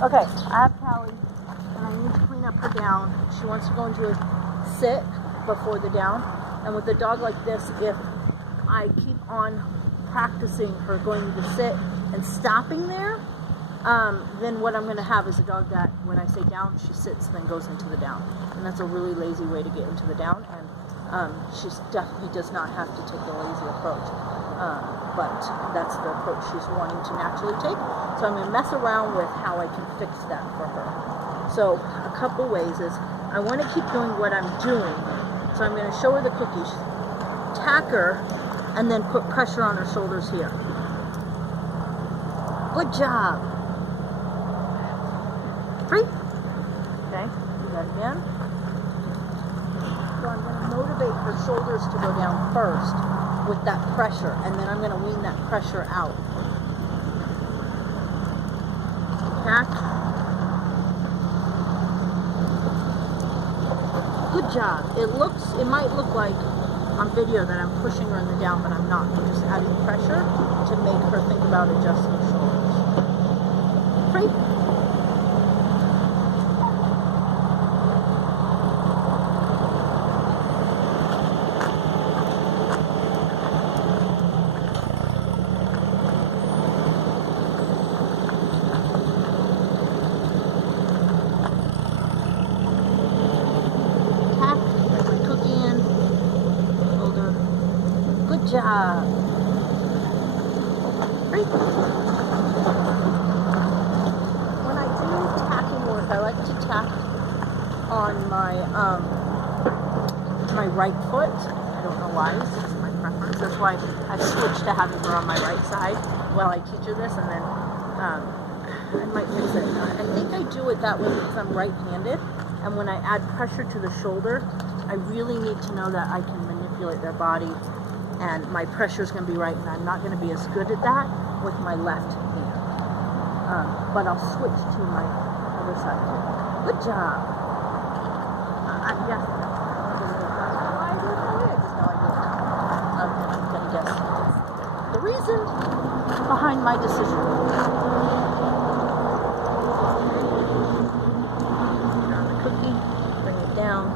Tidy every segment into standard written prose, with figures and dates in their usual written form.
Okay, I have Cali, and I need to clean up her down. She wants to go into a sit before the down. And with a dog like this, if I keep on practicing her going to sit and stopping there, then what I'm going to have is a dog that, when I say down, she sits, then goes into the down. And that's a really lazy way to get into the down, and she definitely does not have to take the lazy approach. But that's the approach she's wanting to naturally take. So I'm going to mess around with how I can fix that for her. So a couple ways is, I want to keep doing what I'm doing. So I'm going to show her the cookies, tack her, and then put pressure on her shoulders here. Good job. Free. Okay, do that again. So I'm going to motivate her shoulders to go down first with that pressure, and then I'm going to wean that pressure out. Tack. Good job. It might look like on video that I'm pushing her in the down, but I'm not. I'm just adding pressure to make her think about adjusting shoulders. Free. Good job. Great. When I do tacking work, I like to tack on my my right foot. I don't know why, it's just my preference. That's why I've switched to having her on my right side while I teach her this, and then I might fix it. I think I do it that way because I'm right-handed, and when I add pressure to the shoulder, I really need to know that I can manipulate their body, and my pressure is going to be right, and I'm not going to be as good at that with my left hand. But I'll switch to my other side too. Good job. Yes. Why I do it that way? I just know I do it. I'm going to guess the reason behind my decision. Get on the cookie, bring it down.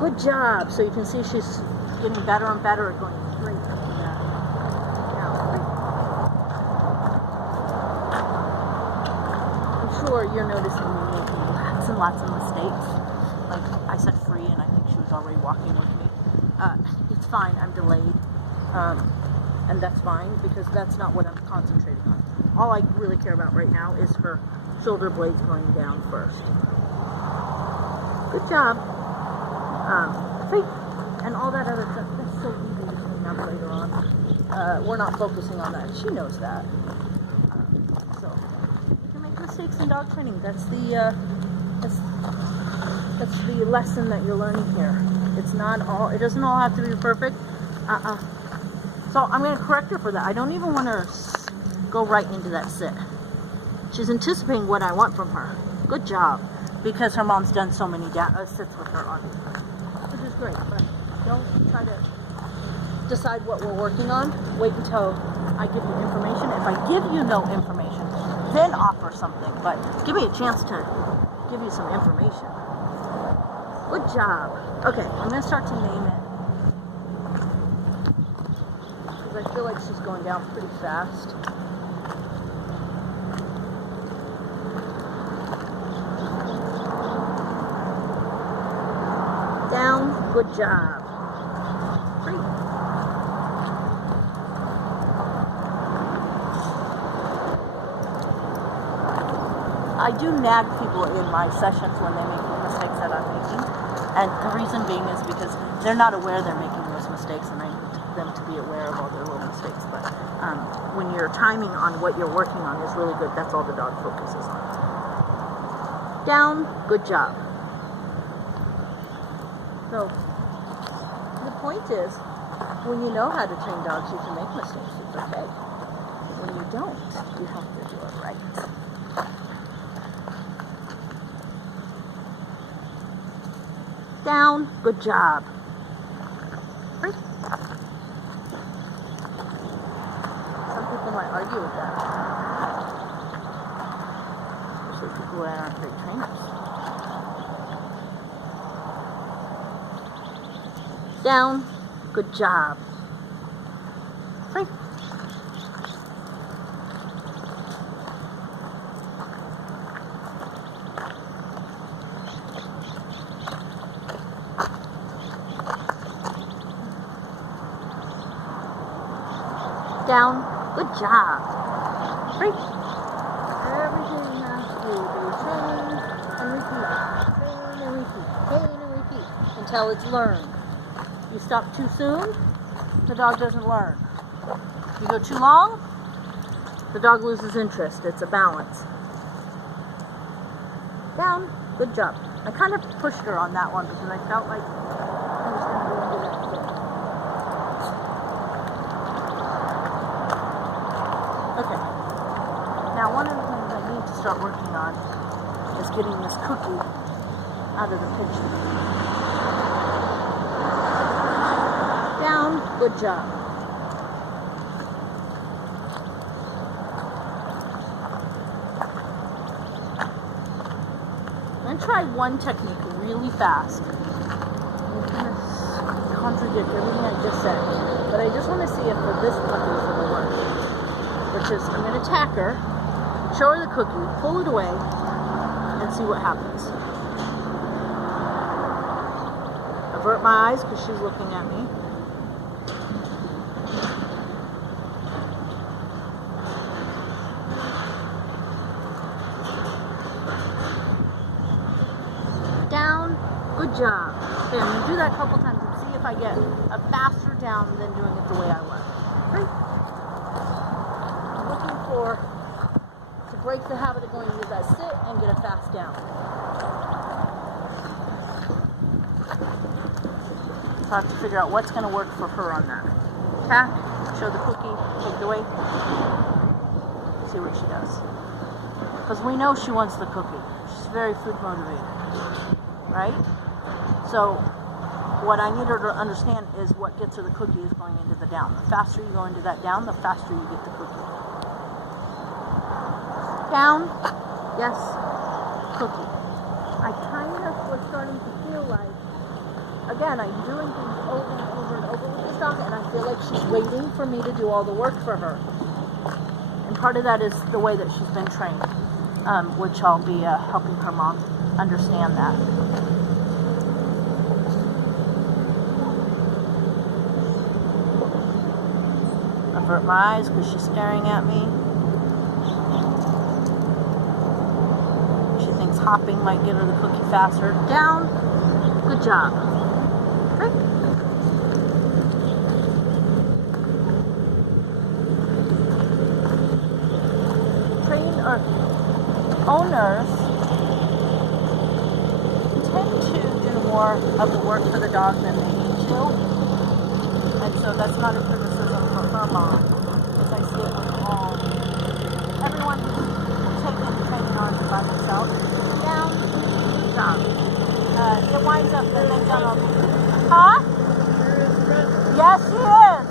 Good job. So you can see she's getting better and better at going straight up and down. I'm sure you're noticing me making lots and lots of mistakes. Like I said free, and I think she was already walking with me. It's fine, I'm delayed. And that's fine, because that's not what I'm concentrating on. All I really care about right now is her shoulder blades going down first. Good job. Free. And all that other stuff, that's so easy to clean up later on. We're not focusing on that. She knows that. So you can make mistakes in dog training. That's the lesson that you're learning here. It's not all. It doesn't all have to be perfect. So I'm going to correct her for that. I don't even want her to go right into that sit. She's anticipating what I want from her. Good job, because her mom's done so many sits with her on, which is great. But don't try to decide what we're working on. Wait until I give you information. If I give you no information, then offer something. But give me a chance to give you some information. Good job. Okay, I'm going to start to name it, because I feel like she's going down pretty fast. Down. Good job. Free. I do nag people in my sessions when they make the mistakes that I'm making, and the reason being is because they're not aware they're making those mistakes, and I need them to be aware of all their little mistakes. But when your timing on what you're working on is really good, that's all the dog focuses on. Down. Good job. So the point is, when you know how to train dogs, you can make mistakes. It's okay. When you don't, you have to do it right. Down. Good job. Right. Some people might argue with that. people that aren't great trainers. Down. Good job. Free. Down. Good job. Free. Everything has to be trained and repeat. Train and repeat. Train and repeat until it's learned. You stop too soon, the dog doesn't learn. You go too long, the dog loses interest. It's a balance. Down. Good job. I kind of pushed her on that one because I felt like I was going to go into that fit. Okay. Now one of the things I need to start working on is getting this cookie out of the picture. Down. Good job. I'm going to try one technique really fast. It's going to contradict everything I just said. But I just want to see if for this puppy it's going to work. Which is, I'm going to attack her, show her the cookie, pull it away, and see what happens. Avert my eyes because she's looking at me. Down. Good job. Okay, I'm going to do that a couple times and see if I get a faster down than doing it the way I want. Right? To break the habit of going into that sit and get a fast down. So I have to figure out what's going to work for her on that. Attack, show the cookie, take it away, see what she does. Because we know she wants the cookie. She's very food motivated, right? So what I need her to understand is what gets her the cookie is going into the down. The faster you go into that down, the faster you get the cookie. Down, yes, cookie. I kind of was starting to feel like, again, I'm doing things over and over and over with this dog, and I feel like she's waiting for me to do all the work for her. And part of that is the way that she's been trained, which I'll be helping her mom understand that. Avert my eyes because she's staring at me. Hopping might get her the cookie faster. Down. Good job. Okay. Trained owners tend to do more of the work for the dog than they need to. And so that's not a criticism for her mom. Because I see it with all everyone who's taken training on by themselves. Down. Good job. It winds up that they've done all the... Huh? Yes, she is.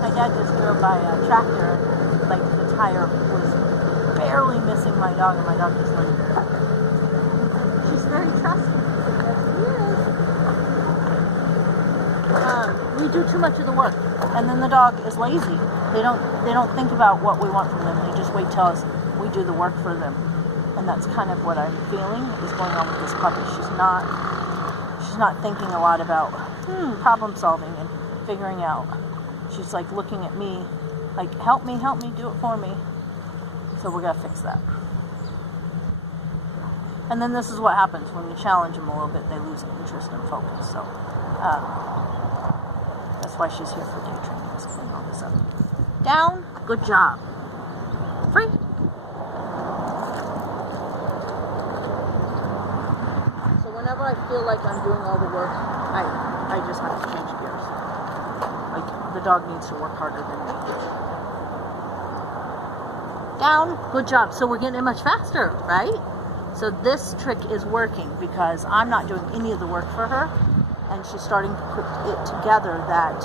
My dad just drove by a tractor and like the tire was barely missing my dog and my dog just laid there. She's very trusting. Yes, she is. We do too much of the work and then the dog is lazy. They don't think about what we want from them. They just wait till we do the work for them. And that's kind of what I'm feeling is going on with this puppy. She's not thinking a lot about problem solving and figuring out. She's like looking at me like, help me, do it for me. So we're gonna fix that. And then this is what happens when you challenge them a little bit, they lose interest and focus. So that's why she's here for day training, to clean all this up. Down, good job. Free. Whenever I feel like I'm doing all the work, I just have to change gears. Like, the dog needs to work harder than me. Down. Good job. So we're getting it much faster, right? So this trick is working because I'm not doing any of the work for her, and she's starting to put it together that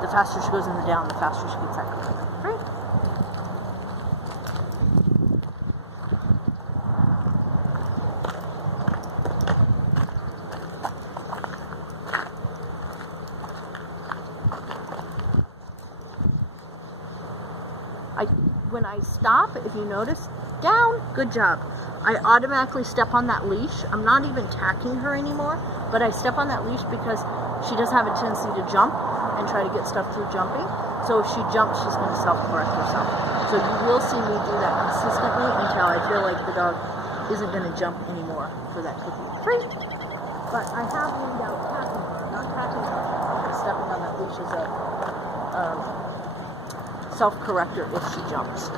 the faster she goes in the down, the faster she gets that cookie. Right? when I stop, if you notice, down, good job. I automatically step on that leash. I'm not even tacking her anymore, but I step on that leash because she does have a tendency to jump and try to get stuff through jumping. So if she jumps, she's going to self-correct herself. So you will see me do that consistently until I feel like the dog isn't going to jump anymore for that cookie. Free! But I have leaned out tacking her, not tacking her, stepping on that leash as a self-corrector if she jumps.